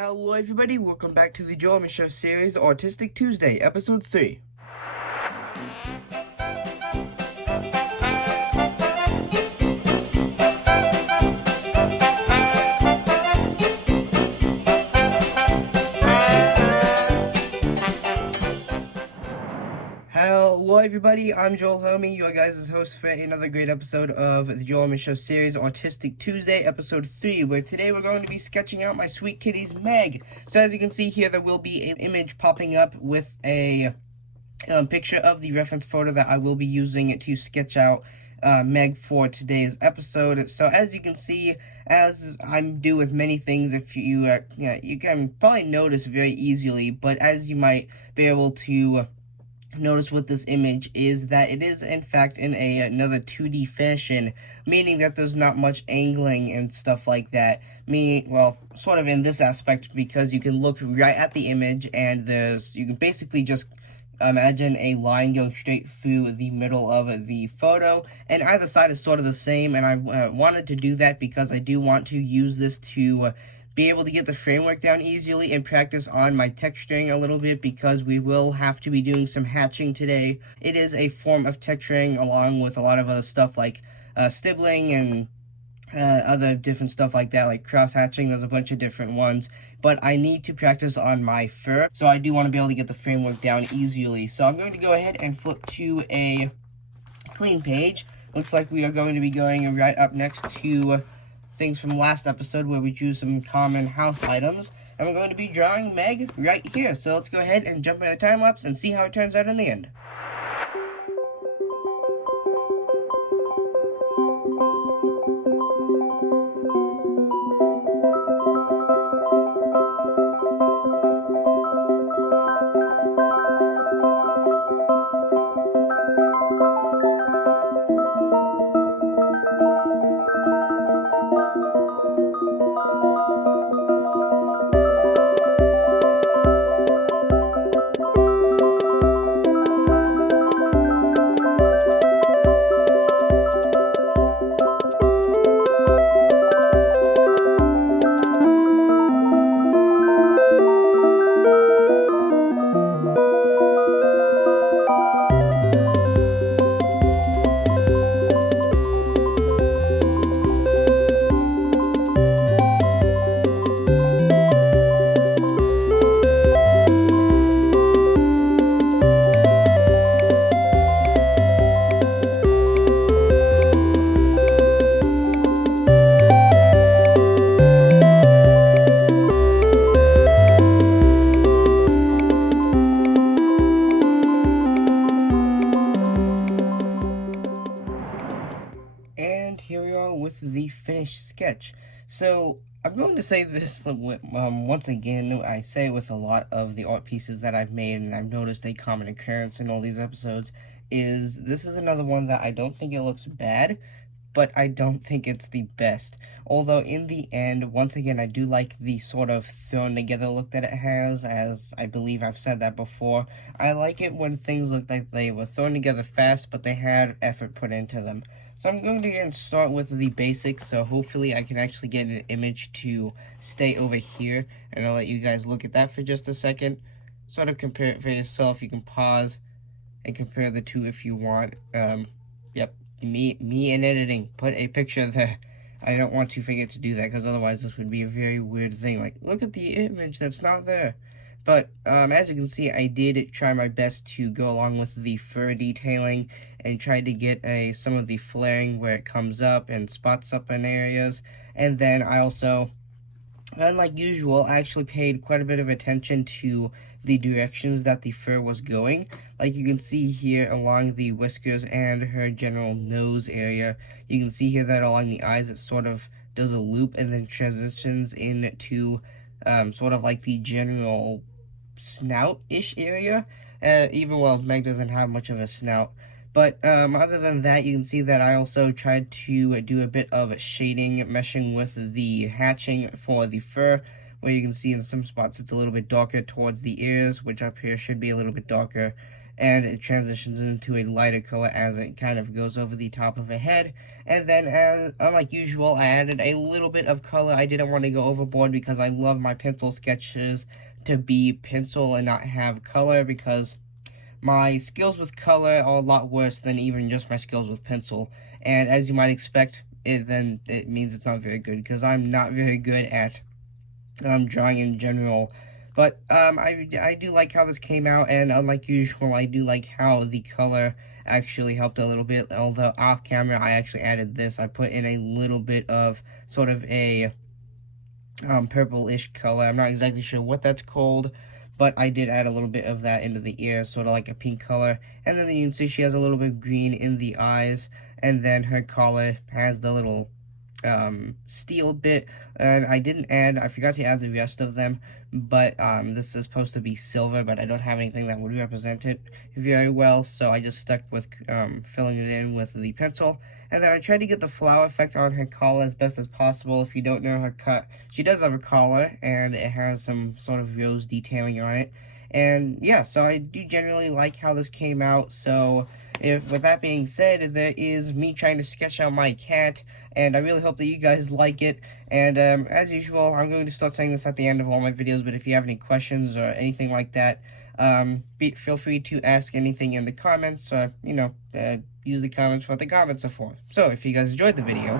Hello everybody, welcome back to the Joel Michaud series, Autistic Tuesday, episode 3. Hello everybody, I'm Joel Homie, your guys' host for another great episode of the Joel Michaud series, Autistic Tuesday, episode 3, where today we're going to be sketching out my sweet kitty's Meg. So as you can see here, there will be an image popping up with a picture of the reference photo that I will be using to sketch out Meg for today's episode. So as you can see, as I do with many things, if you you can probably notice very easily, but as you might be able to notice with this image is that it is in fact in another 2D fashion, meaning that there's not much angling and stuff like that. Well, sort of in this aspect, because you can look right at the image and you can basically just imagine a line going straight through the middle of the photo, and either side is sort of the same, and I wanted to do that because I do want to use this to be able to get the framework down easily and practice on my texturing a little bit, because we will have to be doing some hatching today. It is a form of texturing along with a lot of other stuff like stippling and other different stuff like that, like cross hatching. There's a bunch of different ones, but I need to practice on my fur, so I do want to be able to get the framework down easily. So I'm going to go ahead and flip to a clean page. Looks like we are going to be going right up next to things from last episode where we drew some common house items, and we're going to be drawing Meg right here. So let's go ahead and jump into time lapse and see how it turns out in the end. And here we are with the finished sketch. So I'm going to say this once again. I say it with a lot of the art pieces that I've made, and I've noticed a common occurrence in all these episodes, is this is another one that I don't think it looks bad, but I don't think it's the best. Although in the end, once again, I do like the sort of thrown together look that it has, as I believe I've said that before. I like it when things look like they were thrown together fast, but they had effort put into them. So I'm going to start with the basics, so hopefully I can actually get an image to stay over here, and I'll let you guys look at that for just a second. Sort of compare it for yourself. You can pause and compare the two if you want. Yep, me in editing, put a picture there. I don't want to forget to do that, because otherwise this would be a very weird thing. Like, look at the image that's not there. But as you can see, I did try my best to go along with the fur detailing and try to get some of the flaring where it comes up and spots up in areas. And then I also, unlike usual, I actually paid quite a bit of attention to the directions that the fur was going. Like you can see here along the whiskers and her general nose area, you can see here that along the eyes it sort of does a loop and then transitions into sort of like the general snout-ish area. Even while Meg doesn't have much of a snout. But other than that, you can see that I also tried to do a bit of shading, meshing with the hatching for the fur, where you can see in some spots it's a little bit darker towards the ears, which up here should be a little bit darker. and it transitions into a lighter color as it kind of goes over the top of her head. And then, unlike usual, I added a little bit of color. I didn't want to go overboard because I love my pencil sketches to be pencil and not have color, because my skills with color are a lot worse than even just my skills with pencil. And as you might expect, then it means it's not very good, because I'm not very good at drawing in general. But I do like how this came out, and unlike usual, I do like how the color actually helped a little bit. Although off camera, I actually added this. I put in a little bit of sort of a purplish color. I'm not exactly sure what that's called, but I did add a little bit of that into the ear, sort of like a pink color. And then you can see she has a little bit of green in the eyes, and then her collar has the little steel bit. And I forgot to add the rest of them, but this is supposed to be silver, but I don't have anything that would represent it very well, so I just stuck with filling it in with the pencil. And then I tried to get the flower effect on her collar as best as possible. If you don't know her cut, she does have a collar, and it has some sort of rose detailing on it. And yeah, so I do generally like how this came out. So with that being said, there is me trying to sketch out my cat, and I really hope that you guys like it. And as usual, I'm going to start saying this at the end of all my videos, but if you have any questions or anything like that, feel free to ask anything in the comments, or, use the comments for what the comments are for. So, if you guys enjoyed the video,